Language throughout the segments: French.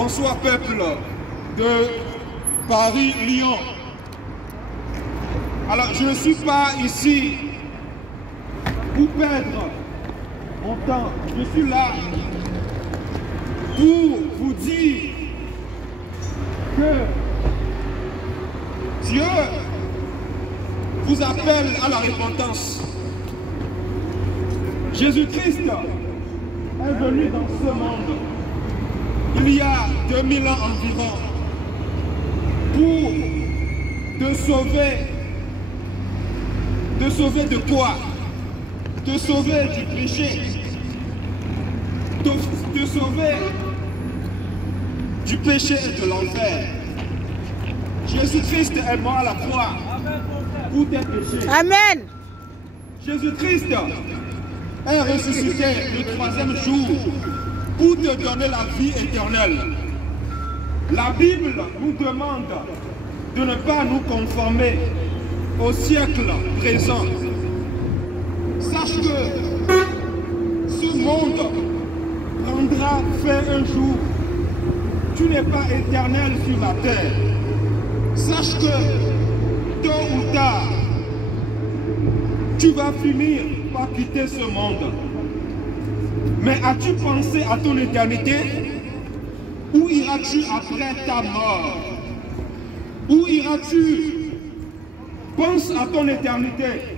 Bonsoir peuple de Paris-Lyon. Alors je ne suis pas ici pour perdre mon temps. Je suis là pour vous dire que Dieu vous appelle à la repentance. Jésus-Christ est venu dans ce monde il y a 2000 ans environ pour te sauver. Te sauver de quoi? Te sauver du péché. Te sauver du péché et de l'enfer. Jésus-Christ est mort à la croix pour tes péchés. Amen. Jésus-Christ est ressuscité le 3e jour pour te donner la vie éternelle. La Bible nous demande de ne pas nous conformer au siècle présent. Sache que ce monde prendra fin un jour. Tu n'es pas éternel sur la terre. Sache que tôt ou tard, tu vas finir par quitter ce monde. Mais as-tu pensé à ton éternité? Où iras-tu après ta mort? Où iras-tu? Pense à ton éternité.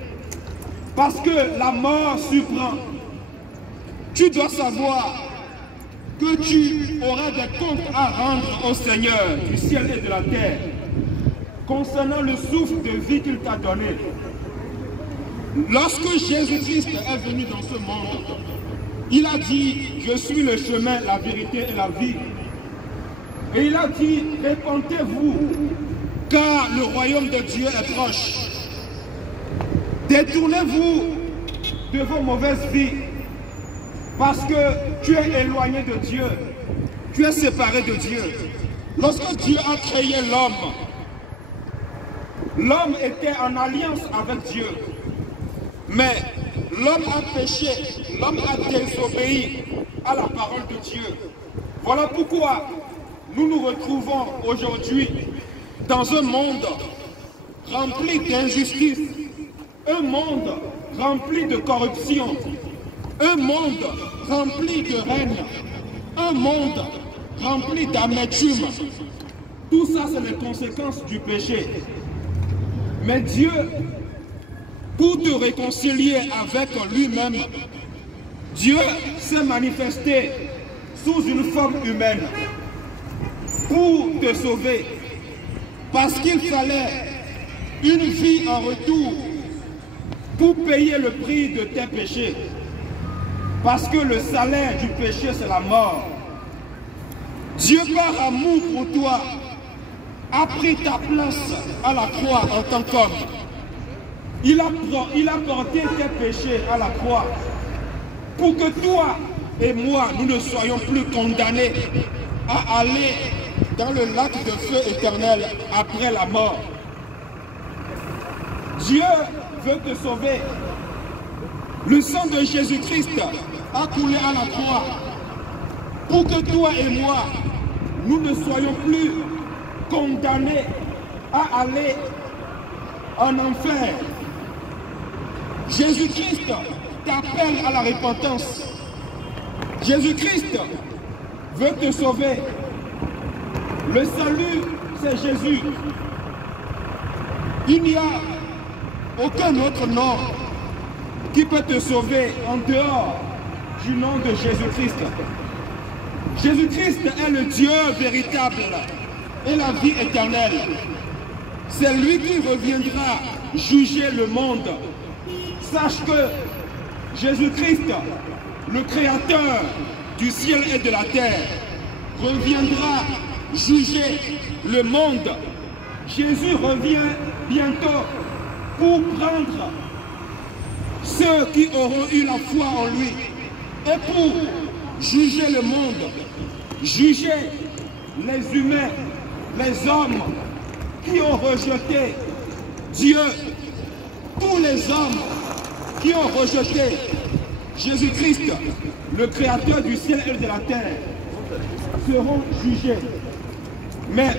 Parce que la mort surprend. Tu dois savoir que tu auras des comptes à rendre au Seigneur du ciel et de la terre concernant le souffle de vie qu'il t'a donné. Lorsque Jésus-Christ est venu dans ce monde, il a dit, je suis le chemin, la vérité et la vie. Et il a dit, répentez-vous, car le royaume de Dieu est proche. Détournez-vous de vos mauvaises vies, parce que tu es éloigné de Dieu, tu es séparé de Dieu. Lorsque Dieu a créé l'homme, l'homme était en alliance avec Dieu. Mais l'homme a péché, l'homme a désobéi à la parole de Dieu. Voilà pourquoi nous nous retrouvons aujourd'hui dans un monde rempli d'injustice, un monde rempli de corruption, un monde rempli de règne, un monde rempli d'amertume. Tout ça, c'est les conséquences du péché. Mais Dieu, pour te réconcilier avec lui-même, Dieu s'est manifesté sous une forme humaine pour te sauver. Parce qu'il fallait une vie en retour pour payer le prix de tes péchés. Parce que le salaire du péché, c'est la mort. Dieu, par amour pour toi, a pris ta place à la croix en tant qu'homme. Il a porté tes péchés à la croix pour que toi et moi, nous ne soyons plus condamnés à aller dans le lac de feu éternel après la mort. Dieu veut te sauver. Le sang de Jésus-Christ a coulé à la croix pour que toi et moi, nous ne soyons plus condamnés à aller en enfer. Jésus-Christ t'appelle à la repentance. Jésus-Christ veut te sauver. Le salut, c'est Jésus. Il n'y a aucun autre nom qui peut te sauver en dehors du nom de Jésus-Christ. Jésus-Christ est le Dieu véritable et la vie éternelle. C'est lui qui reviendra juger le monde. Sache que Jésus-Christ, le Créateur du ciel et de la terre, reviendra juger le monde. Jésus revient bientôt pour prendre ceux qui auront eu la foi en lui et pour juger le monde, juger les humains, les hommes qui ont rejeté Dieu, tous les hommes qui ont rejeté Jésus-Christ, le Créateur du ciel et de la terre. seront jugés. Mais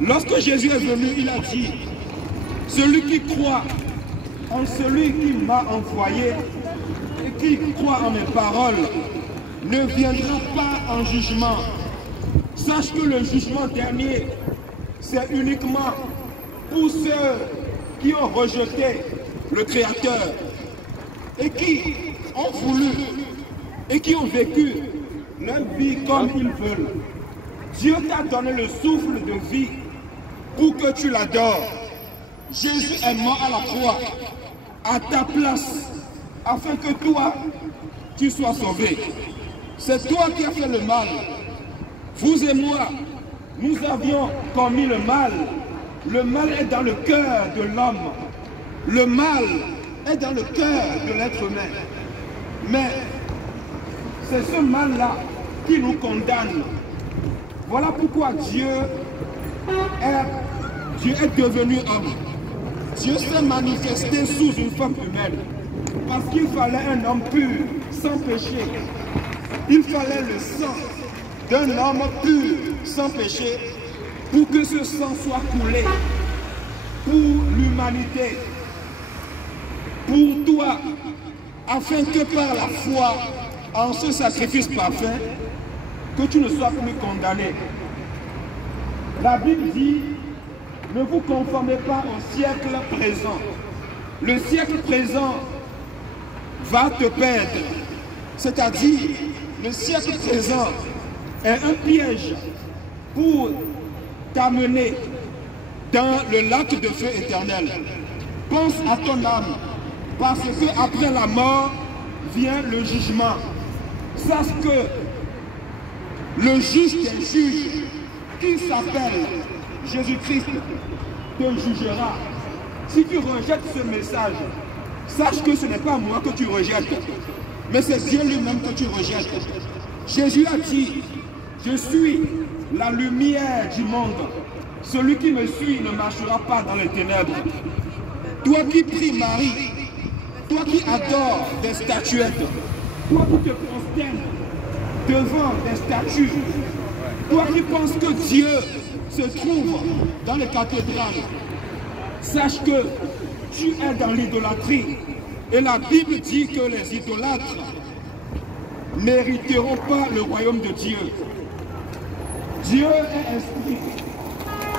lorsque Jésus est venu, il a dit, celui qui croit en celui qui m'a envoyé et qui croit en mes paroles ne viendra pas en jugement. Sache que le jugement dernier, c'est uniquement pour ceux qui ont rejeté le Créateur et qui ont voulu et qui ont vécu leur vie comme ils veulent. Dieu t'a donné le souffle de vie pour que tu l'adores. Jésus est mort à la croix à ta place afin que toi, tu sois sauvé. C'est toi qui as fait le mal. Vous et moi, nous avions commis le mal. Le mal est dans le cœur de l'homme. Le mal est dans le cœur de l'être humain. Mais c'est ce mal-là qui nous condamne. Voilà pourquoi Dieu est devenu homme. Dieu s'est manifesté sous une forme humaine. Parce qu'il fallait un homme pur, sans péché. Il fallait le sang d'un homme pur, sans péché, pour que ce sang soit coulé pour l'humanité, pour toi, afin que par la foi en ce sacrifice parfait, que tu ne sois plus condamné. La Bible dit, ne vous conformez pas au siècle présent. Le siècle présent va te perdre. C'est-à-dire, le siècle présent est un piège pour t'amener dans le lac de feu éternel. Pense à ton âme, parce que après la mort vient le jugement. Sache que le juge des juges, qui s'appelle Jésus-Christ, te jugera. Si tu rejettes ce message, sache que ce n'est pas moi que tu rejettes, mais c'est Dieu lui-même que tu rejettes. Jésus a dit, je suis la lumière du monde. Celui qui me suit ne marchera pas dans les ténèbres. Toi qui pries Marie, toi qui adores des statuettes, toi qui te prosternes devant des statues, toi qui penses que Dieu se trouve dans les cathédrales, sache que tu es dans l'idolâtrie. Et la Bible dit que les idolâtres n'hériteront pas le royaume de Dieu. Dieu est esprit.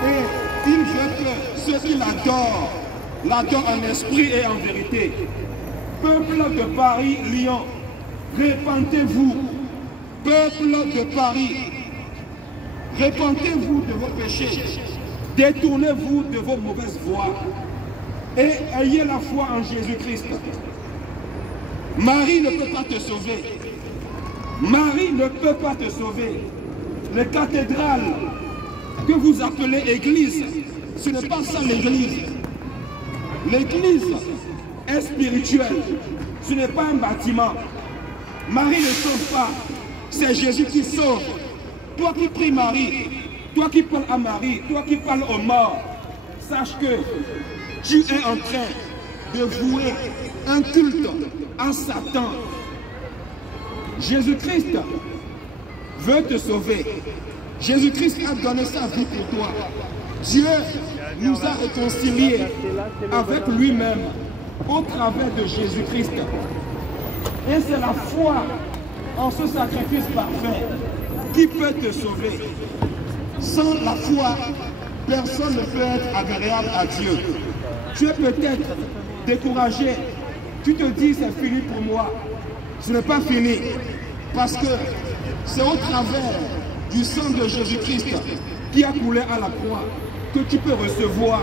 Et il veut que ceux qui l'adorent en esprit et en vérité. Peuple de Paris, Lyon, répentez-vous. Peuple de Paris, répentez-vous de vos péchés. Détournez-vous de vos mauvaises voies. Et ayez la foi en Jésus-Christ. Marie ne peut pas te sauver. Marie ne peut pas te sauver. Les cathédrales que vous appelez église, ce n'est pas ça l'église. L'église est spirituelle. Ce n'est pas un bâtiment. Marie ne sauve pas. C'est Jésus qui sauve. Toi qui pries Marie, toi qui parles à Marie, toi qui parles aux morts, sache que tu es en train de vouer un culte à Satan. Jésus-Christ veut te sauver. Jésus-Christ a donné sa vie pour toi. Dieu nous a réconciliés avec lui-même au travers de Jésus-Christ. Et c'est la foi en ce sacrifice parfait qui peut te sauver. Sans la foi, personne ne peut être agréable à Dieu. Tu es peut-être découragé. Tu te dis c'est fini pour moi. Ce n'est pas fini. Parce que c'est au travers du sang de Jésus-Christ qui a coulé à la croix que tu peux recevoir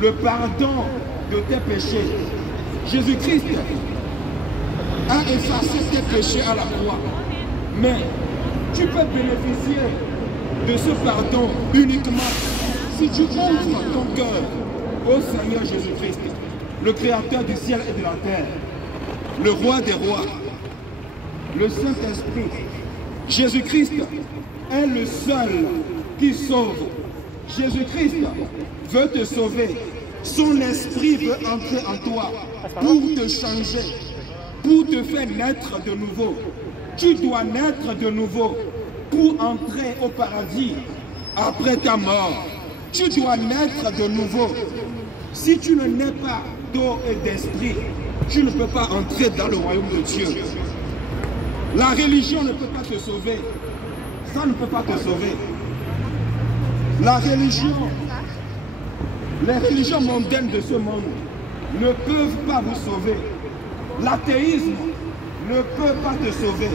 le pardon de tes péchés. Jésus-Christ a effacé tes péchés à la croix. Mais tu peux bénéficier de ce pardon uniquement si tu ouvres ton cœur au Seigneur Jésus-Christ, le Créateur du ciel et de la terre, le Roi des rois, le Saint-Esprit. Jésus-Christ est le seul qui sauve. Jésus-Christ veut te sauver. Son esprit veut entrer en toi pour te changer, pour te faire naître de nouveau. Tu dois naître de nouveau. pour entrer au paradis après ta mort, tu dois naître de nouveau. Si tu ne nais pas d'eau et d'esprit, tu ne peux pas entrer dans le royaume de Dieu. La religion ne peut pas te sauver. Ça ne peut pas te sauver. La religion, les religions mondaines de ce monde ne peuvent pas vous sauver. L'athéisme ne peut pas te sauver.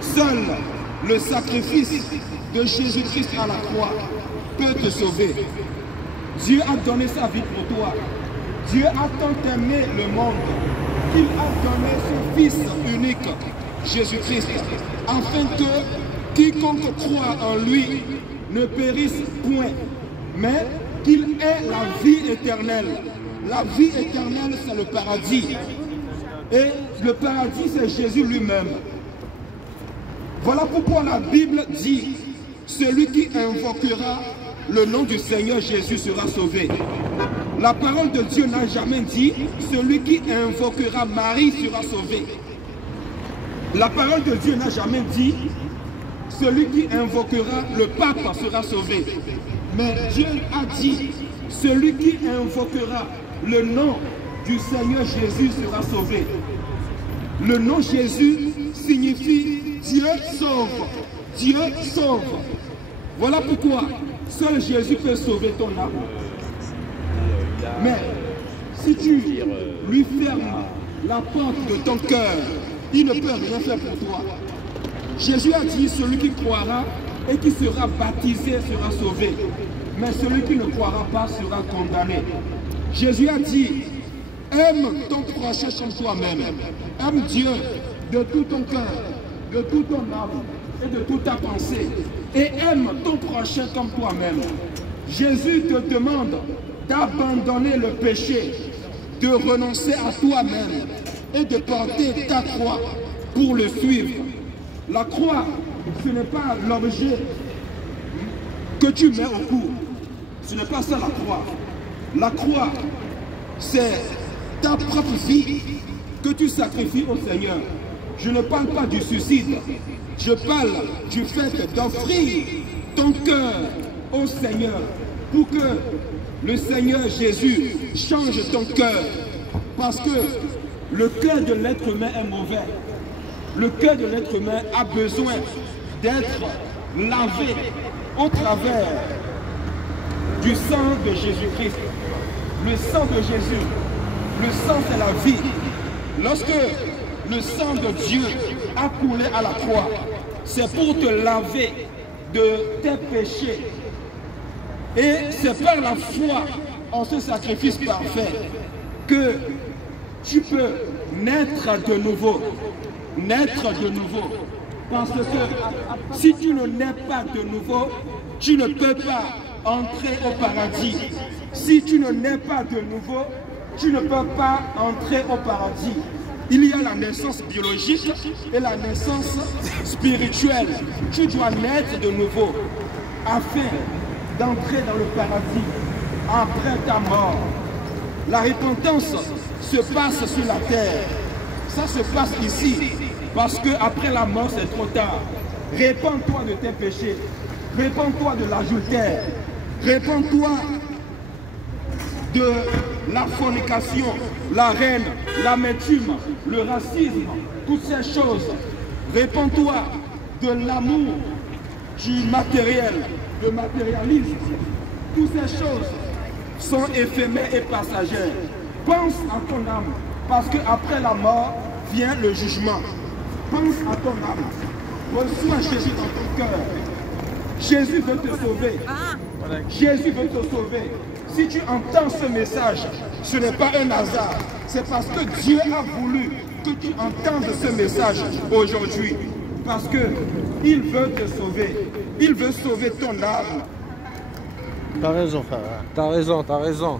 Seul le sacrifice de Jésus-Christ à la croix peut te sauver. Dieu a donné sa vie pour toi. Dieu a tant aimé le monde qu'il a donné son Fils unique, Jésus-Christ, afin que quiconque croit en lui ne périsse point, mais qu'il ait la vie éternelle. La vie éternelle, c'est le paradis. Et le paradis, c'est Jésus lui-même. Voilà pourquoi la Bible dit, celui qui invoquera le nom du Seigneur Jésus sera sauvé. La parole de Dieu n'a jamais dit, celui qui invoquera Marie sera sauvé. La parole de Dieu n'a jamais dit, celui qui invoquera le pape sera sauvé. Mais Dieu a dit, celui qui invoquera le nom du Seigneur Jésus sera sauvé. Le nom Jésus signifie Dieu sauve. Dieu sauve. Voilà pourquoi seul Jésus peut sauver ton âme. Mais si tu lui fermes la porte de ton cœur, il ne peut rien faire pour toi. Jésus a dit, celui qui croira et qui sera baptisé sera sauvé. Mais celui qui ne croira pas sera condamné. Jésus a dit, aime ton prochain comme toi-même. Aime Dieu de tout ton cœur, de toute ton âme et de toute ta pensée. Et aime ton prochain comme toi-même. Jésus te demande d'abandonner le péché, de renoncer à toi-même et de porter ta croix pour le suivre. La croix, ce n'est pas l'objet que tu mets au cou. Ce n'est pas ça la croix. La croix, c'est ta propre vie que tu sacrifies au Seigneur. Je ne parle pas du suicide. Je parle du fait d'offrir ton cœur au Seigneur pour que le Seigneur Jésus change ton cœur. Parce que le cœur de l'être humain est mauvais. Le cœur de l'être humain a besoin d'être lavé au travers du sang de Jésus-Christ. Le sang de Jésus, le sang c'est la vie. Lorsque le sang de Dieu a coulé à la croix, c'est pour te laver de tes péchés. Et c'est par la foi en ce sacrifice parfait que tu peux naître de nouveau. Naître de nouveau. Parce que si tu ne nais pas de nouveau, tu ne peux pas entrer au paradis. Si tu ne nais pas de nouveau, tu ne peux pas entrer au paradis. Il y a la naissance biologique et la naissance spirituelle. Tu dois naître de nouveau afin d'entrer dans le paradis après ta mort. La repentance se passe sur la terre. Ça se passe ici. Parce qu'après la mort, c'est trop tard. Répands-toi de tes péchés. Répands-toi de l'adultère. Répands-toi de la fornication, la haine, l'amertume, le racisme, toutes ces choses. Répands-toi de l'amour, du matériel, le matérialisme. Toutes ces choses sont éphémères et passagères. Pense à ton âme, parce qu'après la mort vient le jugement. Pense à ton âme. Reçois Jésus dans ton cœur. Jésus veut te sauver. Jésus veut te sauver. Si tu entends ce message, ce n'est pas un hasard. C'est parce que Dieu a voulu que tu entendes ce message aujourd'hui. Parce qu'il veut te sauver. Il veut sauver ton âme. T'as raison, frère. T'as raison, t'as raison.